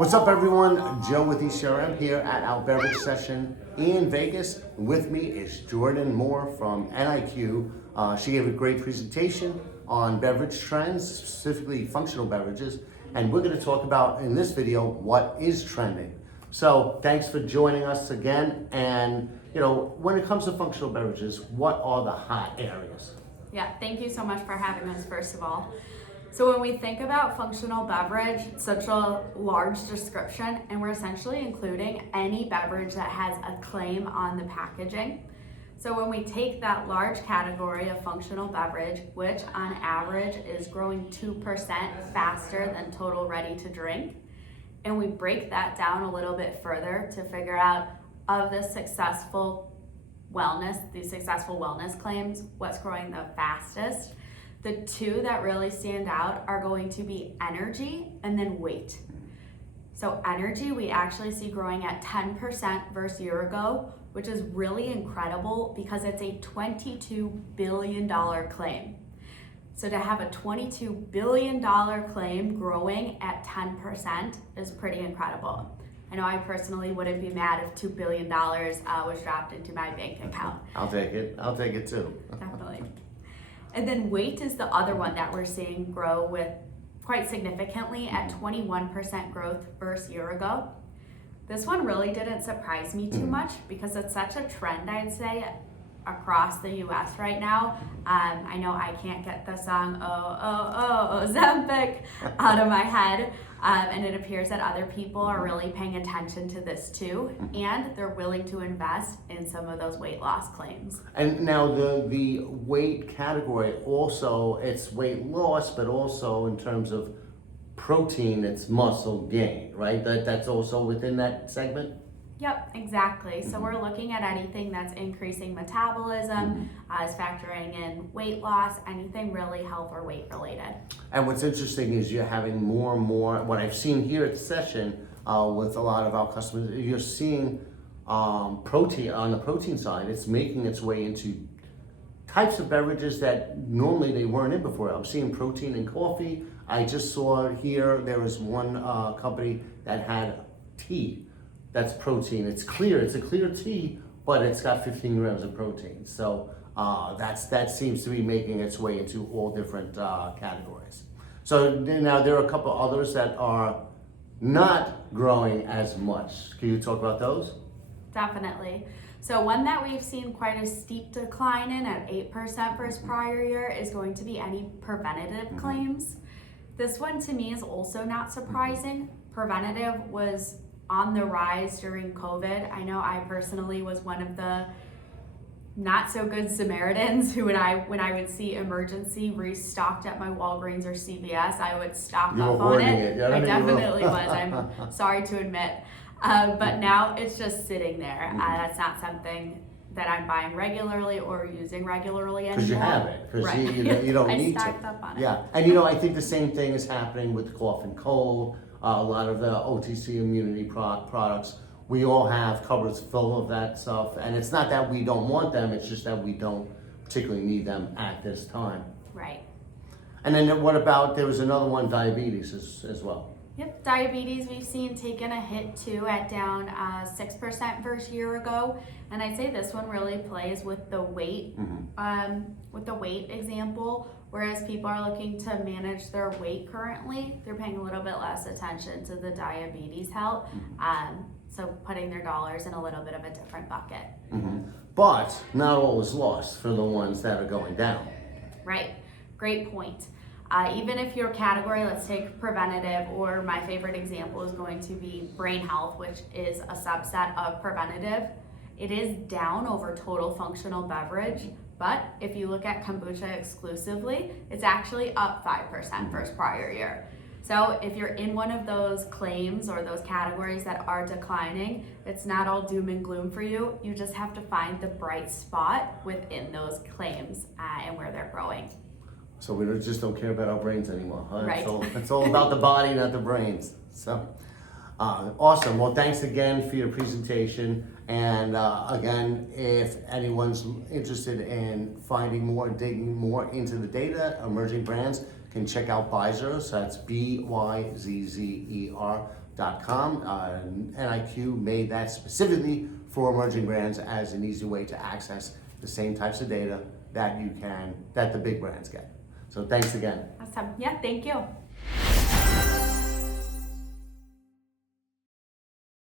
What's up, everyone? Joe with ECRM here at our beverage session in Vegas. With me is Jordan Moore from NIQ. She gave a great presentation on beverage trends, specifically functional beverages, and we're going to talk about in this video what is trending. So thanks for joining us again. And when it comes to functional beverages, what are the hot areas? Yeah, thank you so much for having us, first of all. So when we think about functional beverage, it's such a large description, and we're essentially including any beverage that has a claim on the packaging. So when we take that large category of functional beverage, which on average is growing 2% faster than total ready to drink, and we break that down a little bit further to figure out of the successful wellness claims, what's growing the fastest. The two that really stand out are going to be energy and then weight. So energy, we actually see growing at 10% versus year ago, which is really incredible because it's a $22 billion claim. So to have a $22 billion claim growing at 10% is pretty incredible. I know I personally wouldn't be mad if $2 billion was dropped into my bank account. I'll take it too. Definitely. And then weight is the other one that we're seeing grow with quite significantly at 21% growth versus year ago. This one really didn't surprise me too much because it's such a trend, I'd say, across the US right now. I know I can't get the song Ozempic out of my head, and it appears that other people are really paying attention to this too, and they're willing to invest in some of those weight loss claims. And now the weight category also, it's weight loss, but also in terms of protein, it's muscle gain, right? That's also within that segment? Yep, exactly. So we're looking at anything that's increasing metabolism, is factoring in weight loss, anything really health or weight related. And what's interesting is you're having more and more, what I've seen here at the session with a lot of our customers, you're seeing protein on the protein side. It's making its way into types of beverages that normally they weren't in before. I'm seeing protein in coffee. I just saw here, there was one company that had tea. That's protein. It's clear. It's a clear tea, but it's got 15 grams of protein. So that seems to be making its way into all different categories. So now there are a couple others that are not growing as much. Can you talk about those? Definitely. So one that we've seen quite a steep decline in at 8% versus prior year is going to be any preventative claims. This one to me is also not surprising. Preventative was on the rise during COVID. I know I personally was one of the not so good Samaritans who when I would see emergency restocked at my Walgreens or CVS, I would stock up on it. I definitely was, I'm sorry to admit. But now it's just sitting there. That's not something that I'm buying regularly or using regularly anymore. Because you have it, because right. you don't need to. I stocked up on it. Yeah, and I think the same thing is happening with cough and cold. A lot of the OTC immunity products, we all have cupboards full of that stuff, and it's not that we don't want them, it's just that we don't particularly need them at this time. Right. And then what about, there was another one, diabetes as well. Yep, diabetes we've seen taken a hit too at down 6% versus year ago, and I'd say this one really plays with the weight, example. Whereas people are looking to manage their weight currently, they're paying a little bit less attention to the diabetes health, so putting their dollars in a little bit of a different bucket. But not all is lost for the ones that are going down. Right, great point. Even if your category, let's take preventative, or my favorite example is going to be brain health, which is a subset of preventative. It is down over total functional beverage, but if you look at kombucha exclusively, it's actually up 5% versus prior year. So if you're in one of those claims or those categories that are declining, it's not all doom and gloom for you. You just have to find the bright spot within those claims and where they're growing. So we just don't care about our brains anymore, huh? Right. It's all about the body, not the brains. So, awesome. Well, thanks again for your presentation. And again, if anyone's interested in finding more, digging more into the data, emerging brands can check out Byzzer. So that's BYZZER. NielsenIQ.com. NIQ made that specifically for emerging brands as an easy way to access the same types of data that the big brands get. So thanks again. Awesome. Yeah, thank you.